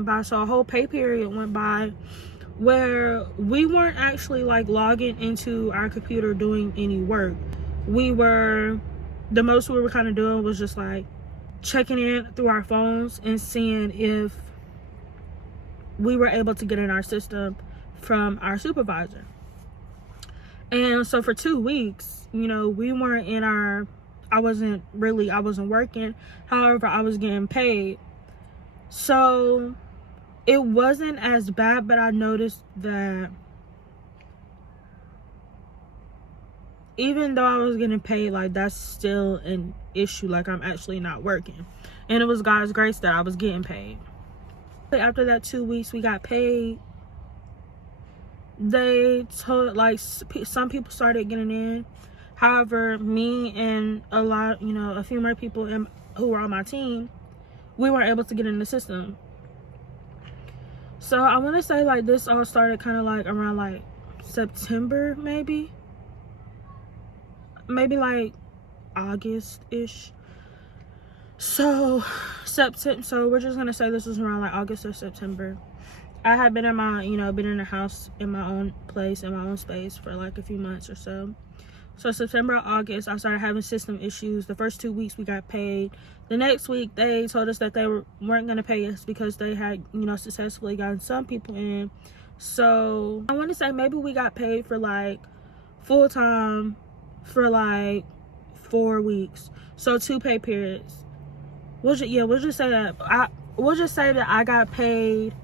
went by, so a whole pay period went by where we weren't actually like logging into our computer doing any work. The most we were kind of doing was just like checking in through our phones and seeing if we were able to get in our system from our supervisor. And so for 2 weeks, we weren't in our, I wasn't working. However, I was getting paid. So it wasn't as bad, but I noticed that even though I was getting paid, like, that's still an issue. Like, I'm actually not working. And it was God's grace that I was getting paid. After that 2 weeks, we got paid. They told, like, some people started getting in. However, me and a few more people who were on my team, we weren't able to get in the system. So I want to say, like, this all started kind of like around like September, maybe like August-ish. So we're just gonna say this was around like August or September. I had been in the house in my own place, in my own space for like a few months or so. So September, August, I started having system issues. The first 2 weeks we got paid. The next week they told us that they weren't going to pay us because they had, successfully gotten some people in. So I want to say maybe we got paid for like full time for like 4 weeks. So 2 pay periods. We'll just say that I got paid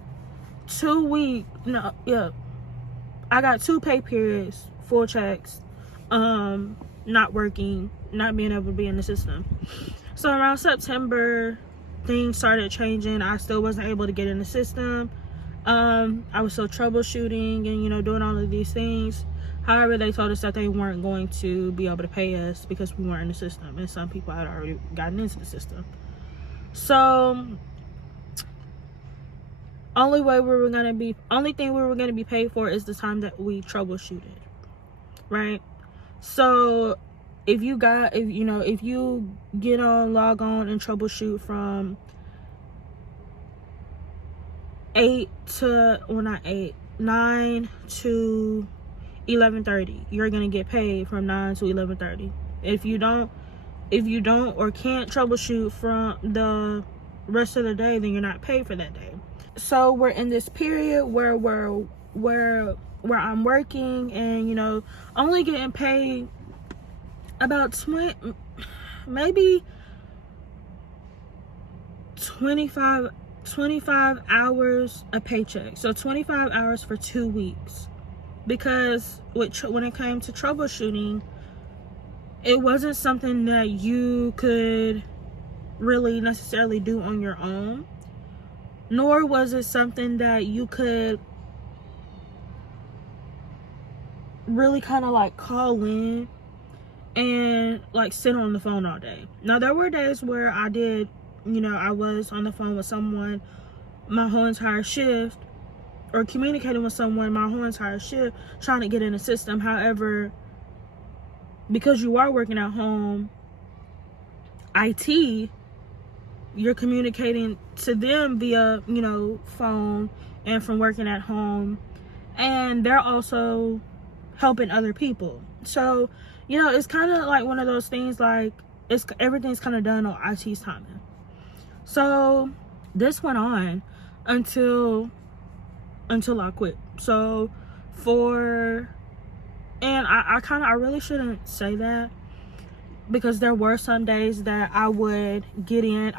2 weeks. No, yeah. I got 2 pay periods, full checks. Not working, not being able to be in the system. So around September, things started changing. I still wasn't able to get in the system. I was still troubleshooting and doing all of these things. However, they told us that they weren't going to be able to pay us because we weren't in the system, and some people had already gotten into the system. So only thing we were gonna be paid for is the time that we troubleshooted, right? So if you log on and troubleshoot from 9 to 11:30, you're gonna get paid from 9 to 11:30. If you don't or can't troubleshoot from the rest of the day, then you're not paid for that day. So we're in this period where I'm working and only getting paid about 25 hours a paycheck. So 25 hours for 2 weeks, because when it came to troubleshooting, it wasn't something that you could really necessarily do on your own, nor was it something that you could really kind of like call in and like sit on the phone all day. Now, there were days where I did, I was on the phone with someone my whole entire shift, or communicating with someone my whole entire shift, trying to get in the system. However, because you are working at home, IT, you're communicating to them via, phone and from working at home, and they're also helping other people. So, it's kind of like one of those things, like everything's kind of done on IT's timing. So this went on until I quit. So I really shouldn't say that, because there were some days that I would get in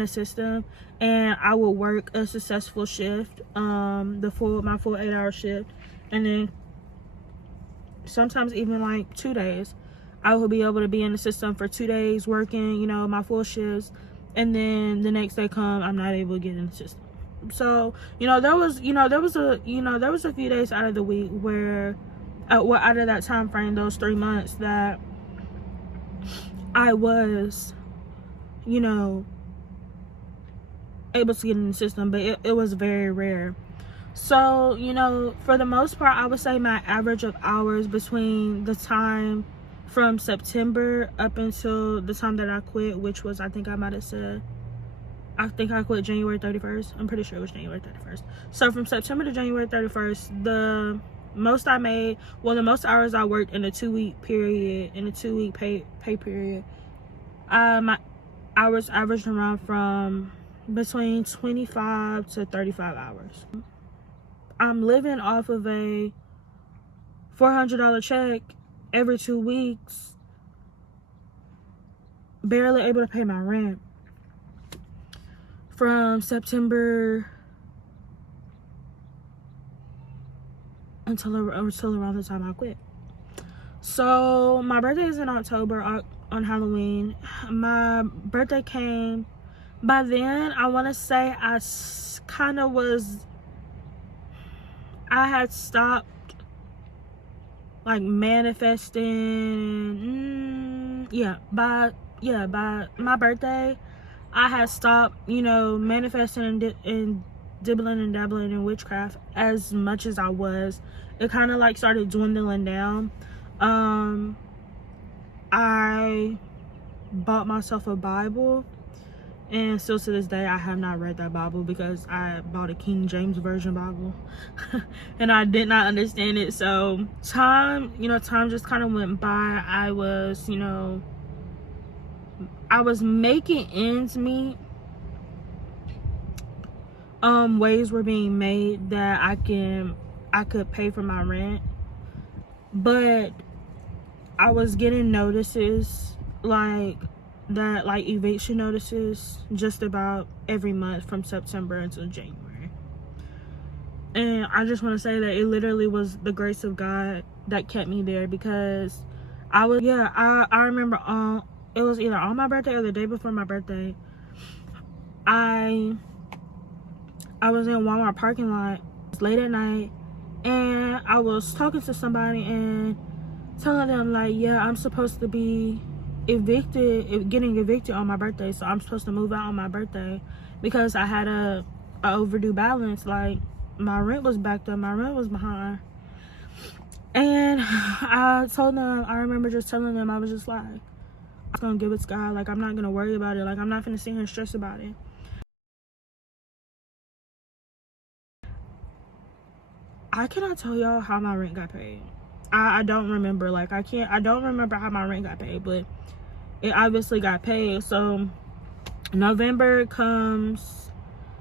a system and I would work a successful shift, my full 8-hour shift, and then sometimes even like 2 days I would be able to be in the system for 2 days working, my full shifts, and then the next day I'm not able to get in the system. So there was a few days out of the week where out of that time frame, those 3 months, that I was able to get in the system, but it was very rare. So, for the most part, I would say my average of hours between the time from September up until the time that I quit, which was, I think I might have said I think I quit January 31st. I'm pretty sure it was January 31st. So from September to January 31st, the most I made, well, the most hours I worked in a 2-week period, in a 2-week pay period, my hours averaged around from between 25 to 35 hours. I'm living off of a $400 check every 2 weeks, barely able to pay my rent from September until around the time I quit. So my birthday is in October, on Halloween. My birthday came. By then, I want to say I had stopped like manifesting. By my birthday, I had stopped, you know, manifesting and dibbling and dabbling in witchcraft as much as I was. It kind of like started dwindling down. I bought myself a Bible, and still to this day I have not read that Bible because I bought a King James Version Bible and I did not understand it. So time just kind of went by. I was making ends meet. Ways were being made that I could pay for my rent, but I was getting notices like eviction notices just about every month from September until January. And I just want to say that it literally was the grace of God that kept me there, because I remember it was either on my birthday or the day before my birthday. I was in Walmart parking lot late at night, and I was talking to somebody and telling them like, yeah, I'm supposed to be getting evicted on my birthday, so I'm supposed to move out on my birthday because I had a overdue balance. Like, my rent was backed up, my rent was behind. And I remember just telling them, I was just like, I'm gonna give it to God. Like, I'm not gonna worry about it. Like, I'm not gonna sit here and stress about it. I cannot tell y'all how my rent got paid. I don't remember. Like, I don't remember how my rent got paid, but it obviously got paid. So November comes.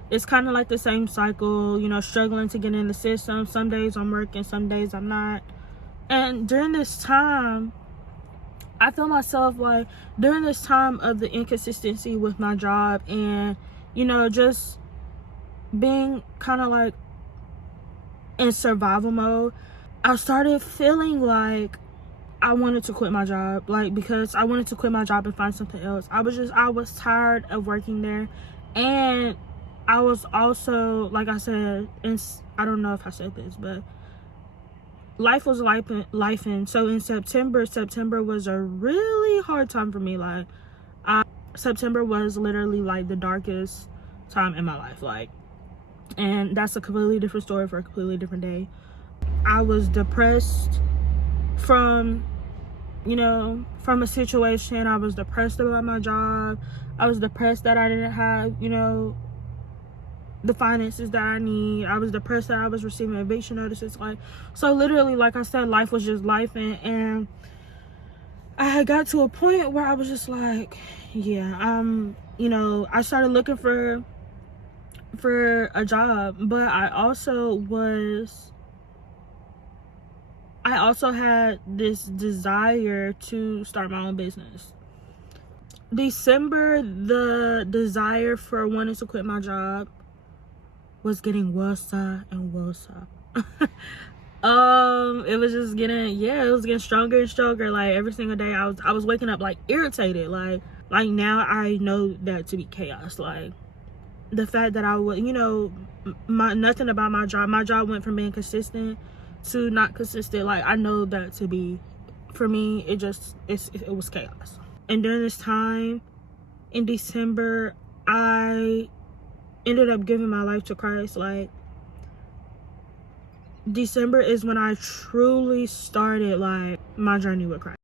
It's kind of like the same cycle, you know, struggling to get in the system. Some days I'm working, some days I'm not. And during this time, I feel myself like, during this time of the inconsistency with my job and, you know, just being kind of like in survival mode, I started feeling like I wanted to quit my job, like, because I wanted to quit my job and find something else. I was tired of working there, and I was also, like I said, and I don't know if I said this, but life was life. So in September was a really hard time for me. Like, September was literally like the darkest time in my life. Like, and that's a completely different story for a completely different day. I was depressed from a situation. I was depressed about my job. I was depressed that I didn't have, you know, the finances that I need. I was depressed that I was receiving eviction notices. Like, so literally, like I said, life was just life. And I had got to a point where I was just like, yeah, you know, I started looking for a job, but I also had this desire to start my own business. December, the desire for wanting to quit my job was getting worse and worse. It was just getting, it was getting stronger and stronger. Like, every single day I was waking up like irritated. Like now I know that to be chaos. Like, the fact that I would, you know, nothing about my job went from being consistent to not consistent. Like, I know that to be, for me, it was chaos. And during this time in December, I ended up giving my life to Christ. Like, December is when I truly started like my journey with Christ.